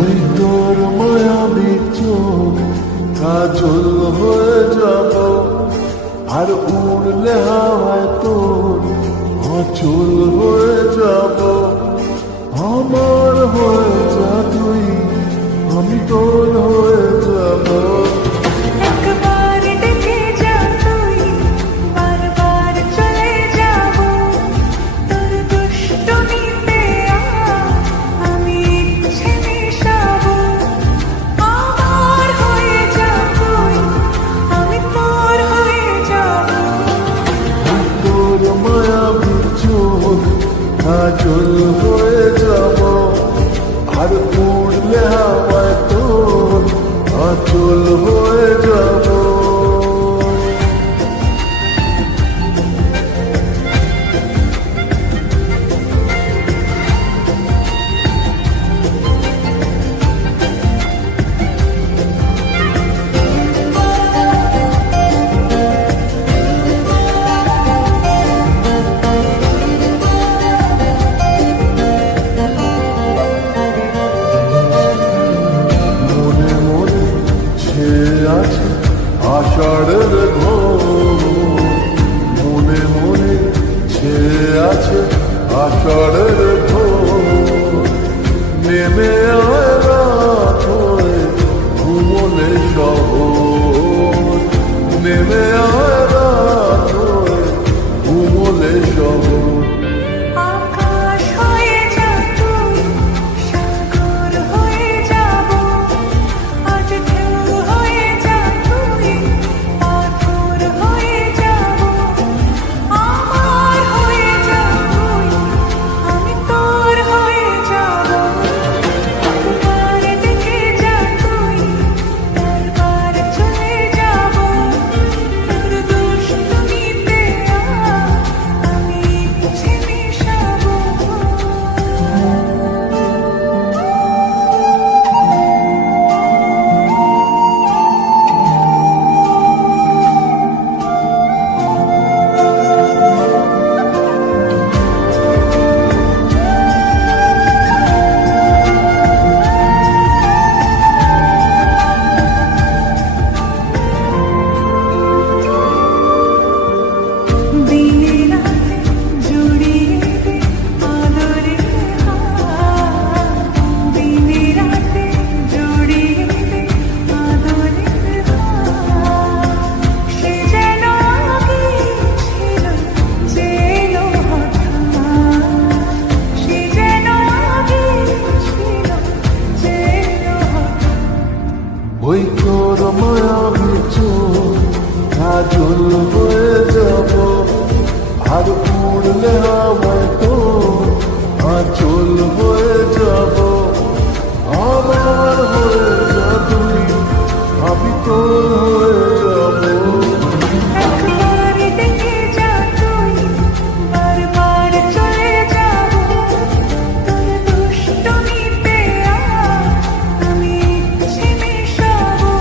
ওই তোর মায়াবী চোখ কাজল হয়ে যাব, আর উড়লে হাওয়ায় তোর অচল হয়ে যাব। আমার হয়ে যা তুই, আমি তোর হয়ে যাব। একবার ডেকে যা তুই, বারবার চলে যাব। তোর দুষ্টুমিতে আমি ইচ্ছে মেশাবো। আমার হয়ে যা তুই, আমি তোর হয়ে যাব। তোর মায়াবী চোখ কাজল হয়ে যাব, আর উড়লে হাওয়ায় তোর অচল হয়ে যাব। মনে মনে ছেয়ে আছে আষাঢ়ের ঘোর, মনে মনে ছেয়ে আছে আষাঢ়ের ঘোর। নেমে আয় রাত হয়ে ঘুমলে শহর, নেমে আয় রাত হয়ে ঘুমলে শহর। আকাশ হয়ে যা তুই, সাগর হয়ে যাব। আজ ঢেউ হয়ে যা তুই, পাথর হয়ে যাব। আমার হয়ে যা তুই, আমি তোর হয়ে যাব। একবার ডেকে যা তুই, বারবার চলে যাব। তোর দুষ্টুমিতে আমি ইচ্ছে মেশাবো। দিনে রাতে জড়িয়ে দে আদরের হাত। দিনে রাতে জড়িয়ে দে আদরের হাত। সে যেন আগে ছিল, যে এলো হঠাৎ। সে যেন আগে ছিল, যে এলো হঠাৎ। ওই তোর মায়াবী চোখ কাজল হয়ে যাব, আর উড়লে হাওয়ায় তোর আঁচল হয়ে যাব। আমার হয়ে যা তুই, আমি তোর হয়ে যাব। একবার ডেকে যা তুই, বারবার চলে যাব। তোর দুষ্টুমিতে আমি ইচ্ছে মেশাবো।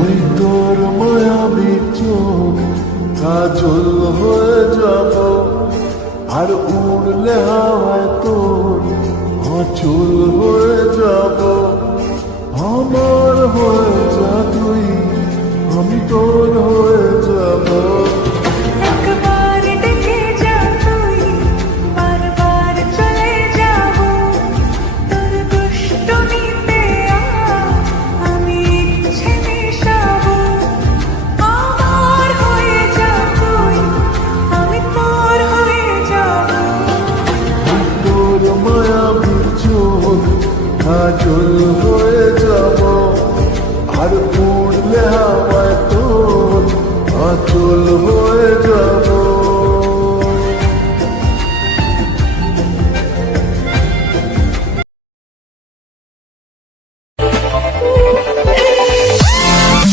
ওই তোর মায়াবী চোখ কাজল হয়ে যাব, আর উড়লে হাওয়ায় তোর অচল হয়ে যাব। আমার হয়ে যা তুই, আমি তোর হয়ে যাব।